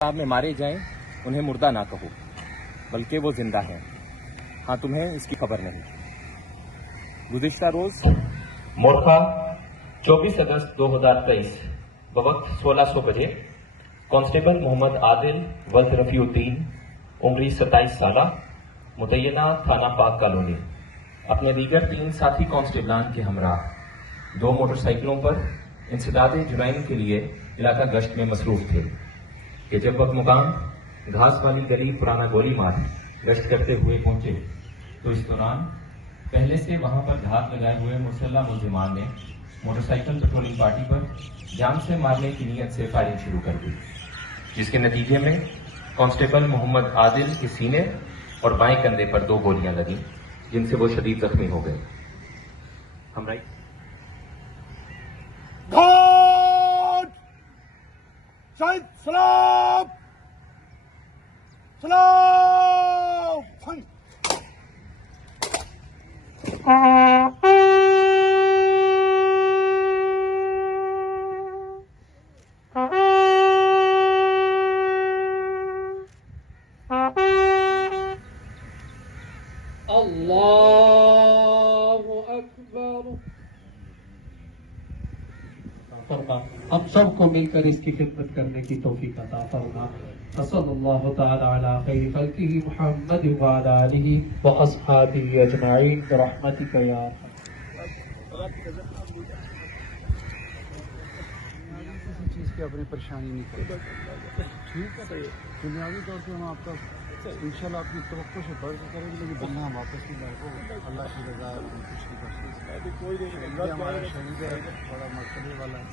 आप में मारे जाएं उन्हें मुर्दा ना कहो बल्कि वो जिंदा हैं। हाँ, तुम्हें इसकी खबर नहीं। गुज़िश्ता रोज मोरखा 24 अगस्त 2023 बवक्त 1600 बजे कांस्टेबल मोहम्मद आदिल वल्द रफीउद्दीन उम्र 27 साल मुतय्यना थाना पाक कॉलोनी अपने दीगर 3 साथी कांस्टेबलान के हमराह 2 मोटरसाइकिलों पर इंसदाद जुराइम के लिए इलाका गश्त में मसरूफ थे कि जब वक्त मुकाम घास वाली गली पुराना गोली मार्ग गश्त करते हुए पहुंचे तो इस दौरान पहले से वहां पर घात लगाए हुए मुसल्लह मुल्जिमान ने मोटरसाइकिल पेट्रोलिंग पार्टी पर जान से मारने की नीयत से फायरिंग शुरू कर दी, जिसके नतीजे में कांस्टेबल मोहम्मद आदिल के सीने और बाएं कंधे पर 2 गोलियां लगी, जिनसे वो शदीद जख्मी हो गए। हम शहीद सलाम सलाम अल्लाहु अकबर। हम सबको मिलकर इसकी खिदमत करने की तौफीक अता फरमा। सल्लल्लाहु तआला अला खैरि खल्किही मुहम्मद व अला आलिहि व अस्हाबिही अजमाइन बिरहमतिका या चीज़ की अपनी परेशानी नहीं करें। ठीक है, दुनियावी तौर पर हम आपका इंशाल्लाह आपकी तवक्को से बढ़ करेंगे, लेकिन बनना हम वापस नहीं लाए। अल्लाह की रज़ा है, हम कुछ नहीं कर सकते। हमारा शरीर है बड़ा मरतबे वाला है।